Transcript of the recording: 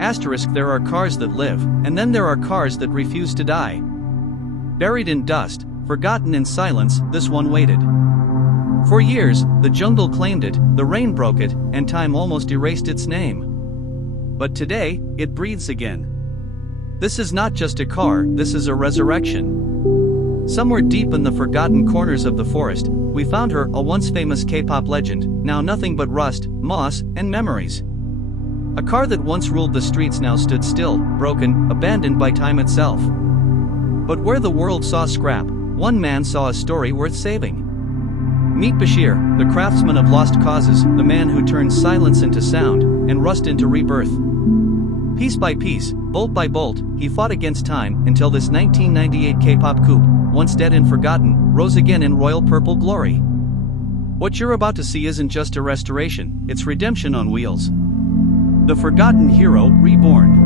Asterisk, there are cars that live, and then there are cars that refuse to die. Buried in dust, forgotten in silence, this one waited. For years, the jungle claimed it, the rain broke it, and time almost erased its name. But today, it breathes again. This is not just a car, this is a resurrection. Somewhere deep in the forgotten corners of the forest, we found her, a once famous K-pop legend, now nothing but rust, moss, and memories. A car that once ruled the streets now stood still, broken, abandoned by time itself. But where the world saw scrap, one man saw a story worth saving. Meet Bashir, the craftsman of lost causes, the man who turned silence into sound, and rust into rebirth. Piece by piece, bolt by bolt, he fought against time until this 1998 K-pop coupe, once dead and forgotten, rose again in royal purple glory. What you're about to see isn't just a restoration, it's redemption on wheels. The forgotten hero, reborn.